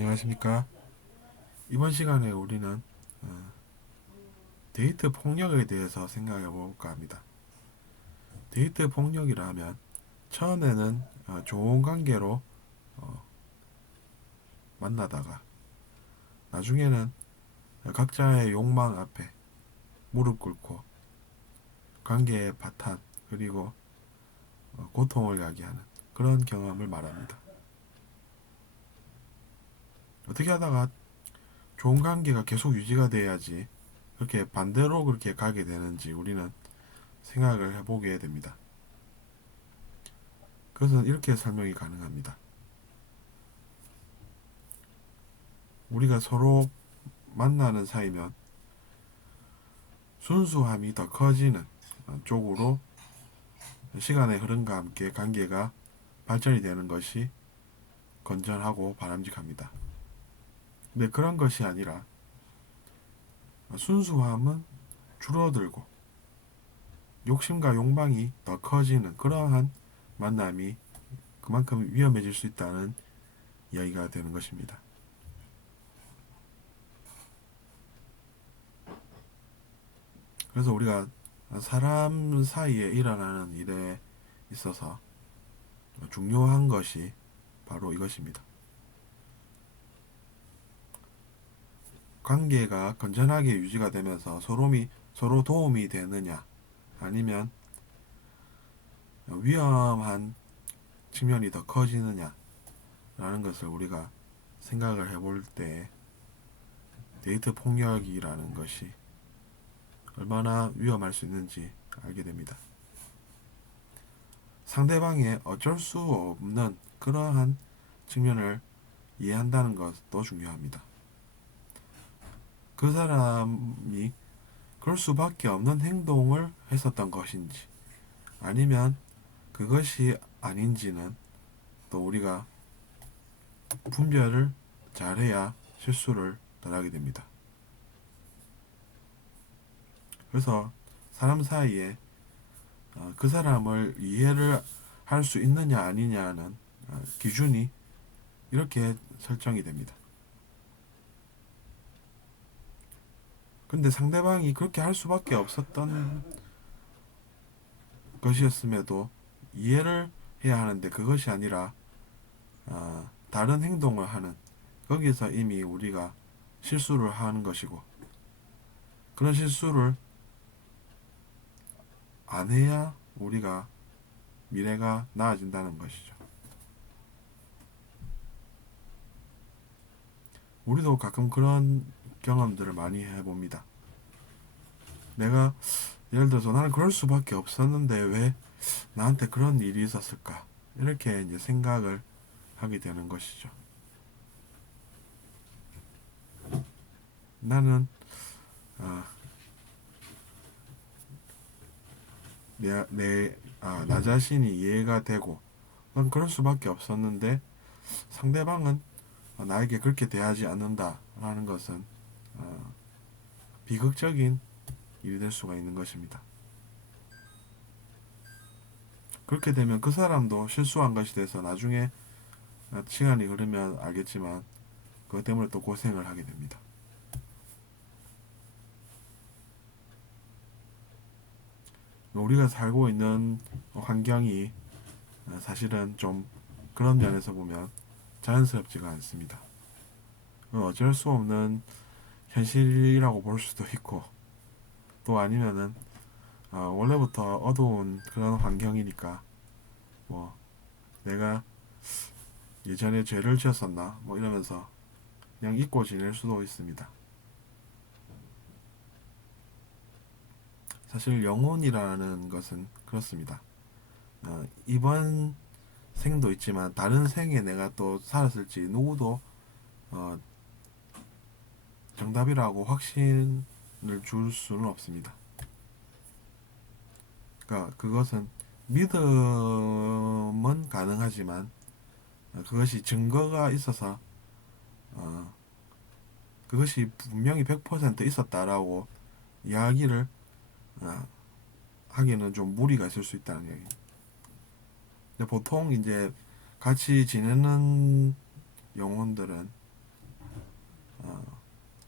안녕하십니까? 이번 시간에 우리는 어, 데이트 폭력에 대해서 생각해 볼까 합니다. 데이트 폭력이라 하면 처음에는 좋은 관계로 어, 만나다가 나중에는 각자의 욕망 앞에 무릎 꿇고 관계의 파탄 그리고 고통을 야기하는 그런 경험을 말합니다. 어떻게 하다가 좋은 관계가 계속 유지가 돼야지 그렇게 반대로 그렇게 가게 되는지 우리는 생각을 해보게 됩니다. 그것은 이렇게 설명이 가능합니다. 우리가 서로 만나는 사이면 순수함이 더 커지는 쪽으로 시간의 흐름과 함께 관계가 발전이 되는 것이 건전하고 바람직합니다. 근데 그런 것이 아니라 순수함은 줄어들고 욕심과 욕망이 더 커지는 그러한 만남이 그만큼 위험해질 수 있다는 이야기가 되는 것입니다. 그래서 우리가 사람 사이에 일어나는 일에 있어서 중요한 것이 바로 이것입니다. 관계가 건전하게 유지가 되면서 서로 도움이 되느냐 아니면 위험한 측면이 더 커지느냐 라는 것을 우리가 생각을 해볼 때 데이트 폭력이라는 것이 얼마나 위험할 수 있는지 알게 됩니다. 상대방의 어쩔 수 없는 그러한 측면을 이해한다는 것도 중요합니다. 그 사람이 그럴 수밖에 없는 행동을 했었던 것인지 아니면 그것이 아닌지는 또 우리가 분별을 잘해야 실수를 덜하게 됩니다. 그래서 사람 사이에 그 사람을 이해를 할 수 있느냐 아니냐는 기준이 이렇게 설정이 됩니다. 근데 상대방이 그렇게 할 수밖에 없었던 것이었음에도 이해를 해야 하는데 그것이 아니라 다른 행동을 하는 거기서 이미 우리가 실수를 하는 것이고 그런 실수를 안 해야 우리가 미래가 나아진다는 것이죠. 우리도 가끔 그런 경험들을 많이 해봅니다. 내가 예를 들어서 나는 그럴 수밖에 없었는데 왜 나한테 그런 일이 있었을까? 이렇게 이제 생각을 하게 되는 것이죠. 나는 아, 나 자신이 이해가 되고 난 그럴 수밖에 없었는데 상대방은 나에게 그렇게 대하지 않는다라는 것은 어, 비극적인 일이 될 수가 있는 것입니다. 그렇게 되면 그 사람도 실수한 것이 돼서 나중에 시간이 흐르면 알겠지만 그것 때문에 또 고생을 하게 됩니다. 우리가 살고 있는 환경이 사실은 좀 그런 면에서 보면 자연스럽지가 않습니다. 어쩔 수 없는 현실이라고 볼 수도 있고 또 아니면은 원래부터 어두운 그런 환경이니까 뭐 내가 예전에 죄를 지었었나 뭐 이러면서 그냥 잊고 지낼 수도 있습니다. 사실 영혼이라는 것은 그렇습니다. 이번 생도 있지만 다른 생에 내가 또 살았을지 누구도 어, 정답이라고 확신을 줄 수는 없습니다. 그러니까 그것은 믿음은 가능하지만 그것이 증거가 있어서 어, 그것이 분명히 100% 있었다라고 이야기를 어, 하기는 좀 무리가 있을 수 있다는 얘기. 근데 보통 이제 같이 지내는 영혼들은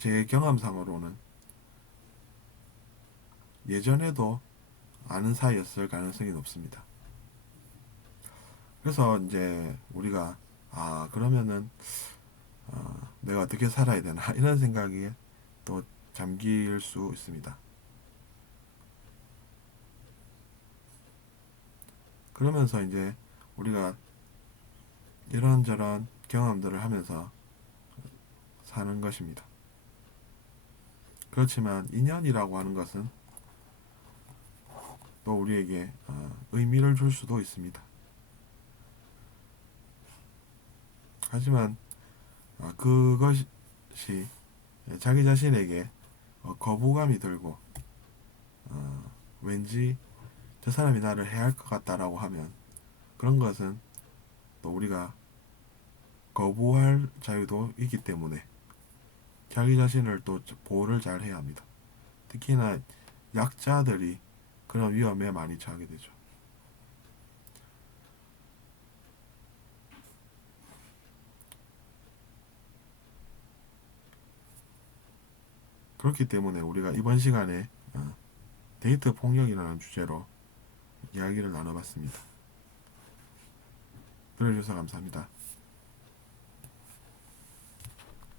제 경험상으로는 예전에도 아는 사이였을 가능성이 높습니다. 그래서 이제 우리가 그러면은 내가 어떻게 살아야 되나 이런 생각이 또 잠길 수 있습니다. 그러면서 이제 우리가 이런저런 경험들을 하면서 사는 것입니다. 그렇지만 인연이라고 하는 것은 또 우리에게 의미를 줄 수도 있습니다. 하지만 그것이 자기 자신에게 거부감이 들고 왠지 저 사람이 나를 해할 것 같다라고 하면 그런 것은 또 우리가 거부할 자유도 있기 때문에 자기 자신을 또 보호를 잘 해야 합니다. 특히나 약자들이 그런 위험에 많이 처하게 되죠. 그렇기 때문에 우리가 이번 시간에 데이트 폭력이라는 주제로 이야기를 나눠봤습니다. 들어주셔서 감사합니다.